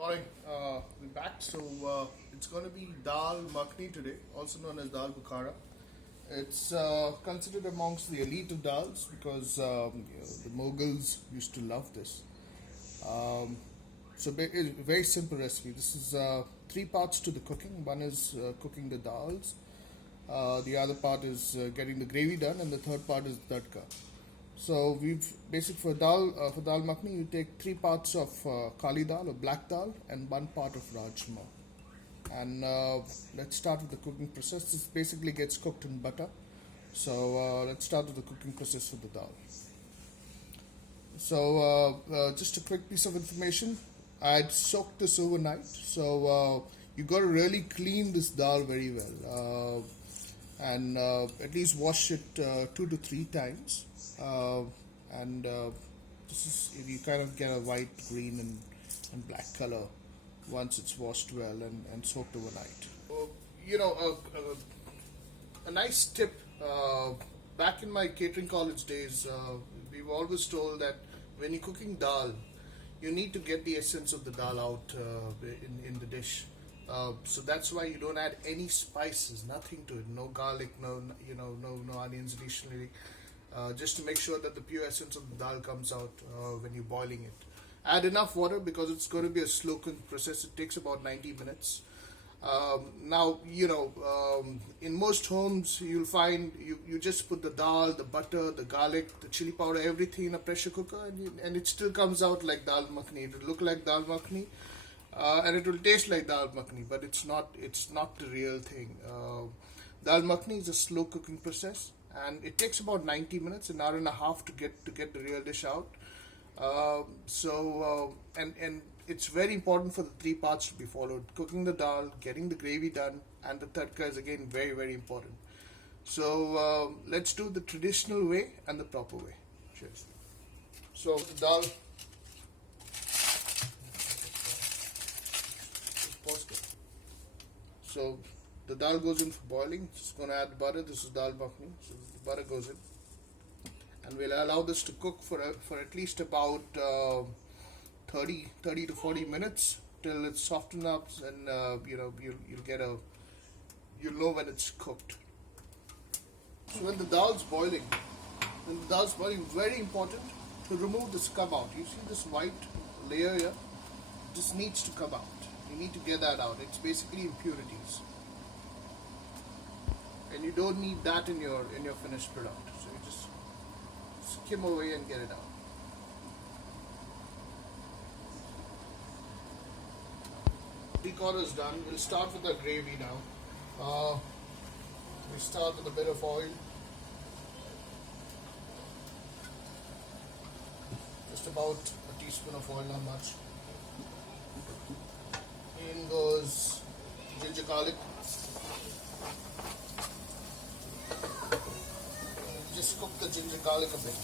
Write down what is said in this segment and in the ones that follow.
Morning. We're back. It's going to be Dal Makhani today, also known as Dal Bukhara. It's considered amongst the elite of dals because the Mughals used to love this. It's a very simple recipe. This is three parts to the cooking. One is cooking the dals. The other part is getting the gravy done, and the third part is TADKA. So for dal makhani, you take 3 parts of kali dal or black dal and 1 part of rajma. And let's start with the cooking process. This basically gets cooked in butter. So let's start with the cooking process for the dal. So just a quick piece of information. I'd soaked this overnight. So you got to really clean this dal very well and at least wash it 2 to 3 times. This is, you kind of get a white, green, and black color once it's washed well and soaked overnight. A nice tip. Back in my catering college days, we were always told that when you're cooking dal, you need to get the essence of the dal out in the dish. So that's why you don't add any spices, nothing to it, no garlic, no onions additionally. Just to make sure that the pure essence of the dal comes out when you're boiling it. Add enough water because it's going to be a slow cooking process. It takes about 90 minutes. In most homes you'll find you just put the dal, the butter, the garlic, the chilli powder, everything in a pressure cooker, and it still comes out like dal makhani. It will look like dal makhani and it will taste like dal makhani, but it's not the real thing. Dal makhani is a slow cooking process, and it takes about 90 minutes, an hour and a half to get the real dish out. And it's very important for the 3 parts to be followed: cooking the dal, getting the gravy done, and the tadka is again very, very important. So let's do the traditional way and the proper way. Cheers. So the dal. So the dal goes in for boiling. Just going to add butter. This is dal makhani. So the butter goes in, and we'll allow this to cook for at least about 30 to 40 minutes till it's softened up, and you'll know when it's cooked. So when the dal's boiling, very important to remove the scum out. You see this white layer here? This needs to come out. You need to get that out. It's basically impurities, and you don't need that in your finished product. So you just skim away and get it out. 3/4 done. We'll start with the gravy now. We start with a bit of oil. Just about a teaspoon of oil, not much. In goes ginger garlic. Just cook the ginger garlic a bit.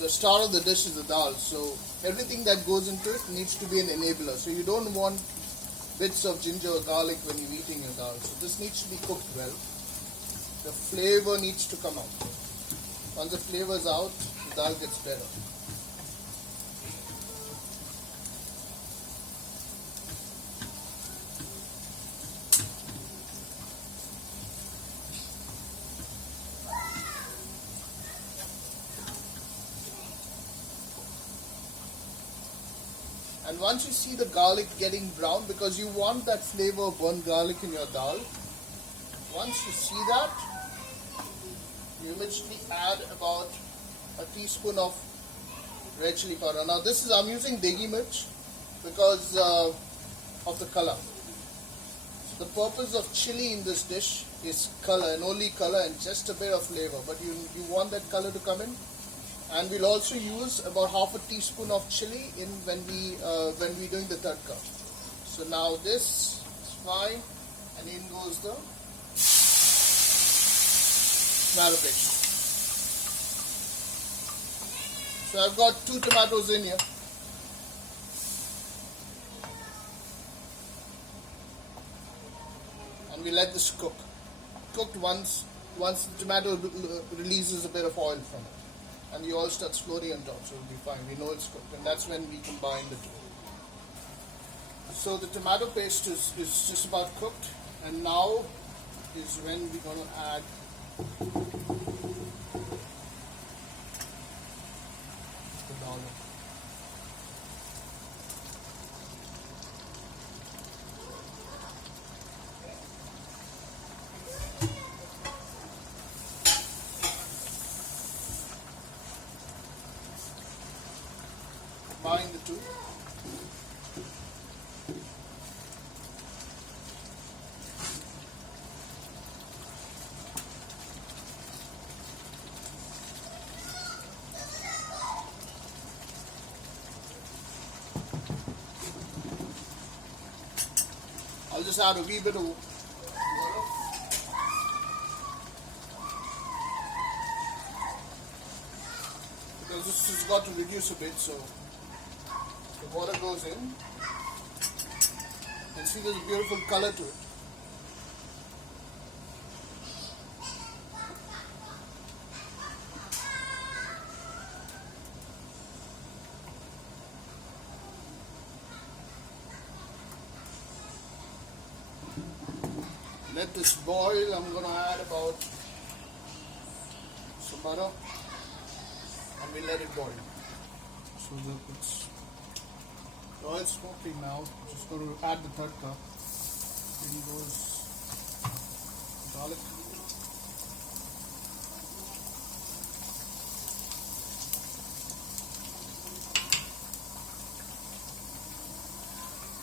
The star of the dish is the dal, so everything that goes into it needs to be an enabler. So you don't want bits of ginger or garlic when you're eating your dal. So this needs to be cooked well. The flavor needs to come out. Once the flavor is out, the dal gets better. And once you see the garlic getting brown, because you want that flavor of burnt garlic in your dal, once you see that, you immediately add about a teaspoon of red chilli powder. Now I'm using degi mirch because of the color. So the purpose of chili in this dish is color, and only color, and just a bit of flavor. But you want that color to come in. And we'll also use about half a teaspoon of chili when we're doing the tadka. So now this is fine, and in goes the tomato paste. So I've got 2 tomatoes in here. And we let this cook. Cooked once once the tomato releases a bit of oil from it, and the oil starts floating on top, so it'll be fine. We know it's cooked, and that's when we combine the two. So the tomato paste is just about cooked, and now is when we're going to add the dal. Combine the two. I'll just add a wee bit of water because this has got to reduce a bit, so the water goes in and see there's a beautiful color to it. Let this boil. I'm going to add about some butter and we let it boil. So that the oil's smoking now. I'm just going to add the TADKA. In goes garlic.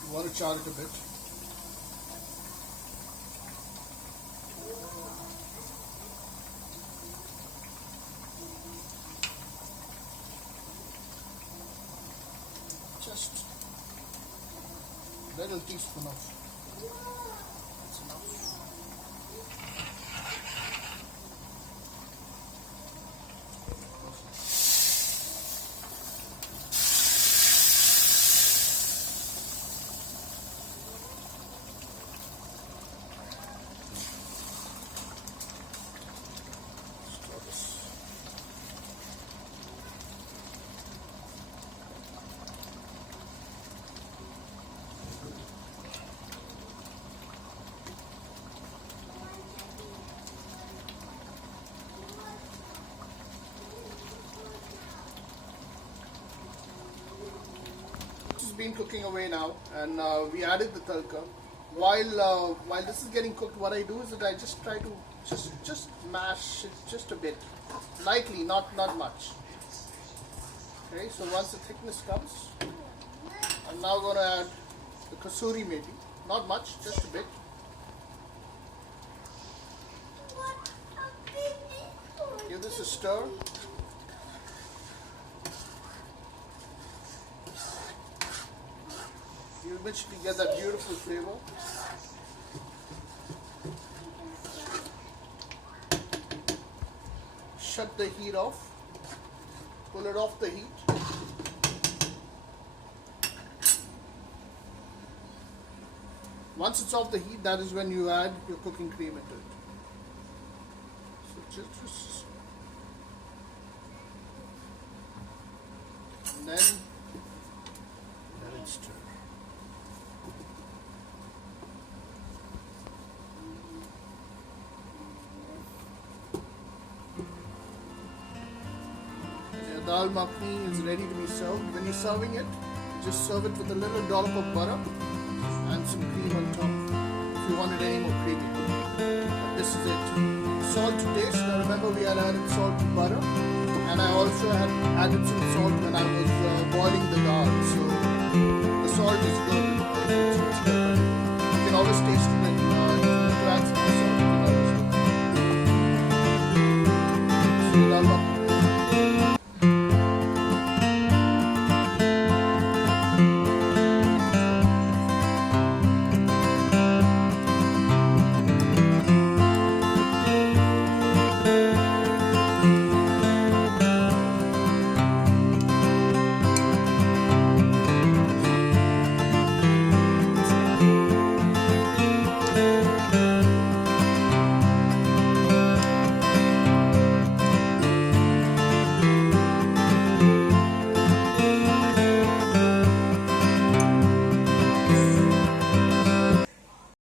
You want to char it a bit. Just a little teaspoon of. That's enough. Stir this. Been cooking away now, and we added the TADKA. While this is getting cooked, what I do is that I just try to just mash it just a bit, lightly, not much. Okay, so once the thickness comes, I'm now going to add the Kasuri Methi. Not much, just a bit. Give this a stir. You eventually get that beautiful flavor. Shut the heat off. Pull it off the heat. Once it's off the heat, that is when you add your cooking cream into it. So just and then let it stir. Dal Makhani is ready to be served. When you're serving it, just serve it with a little dollop of butter and some cream on top if you want it any more creamy. But this is it. Salt to taste. Now remember we had added salt to butter, and I also had added some salt when I was boiling the dal. So the salt is good. It's good. You can always taste it when you add some salt. So Dal Makhani. Bye.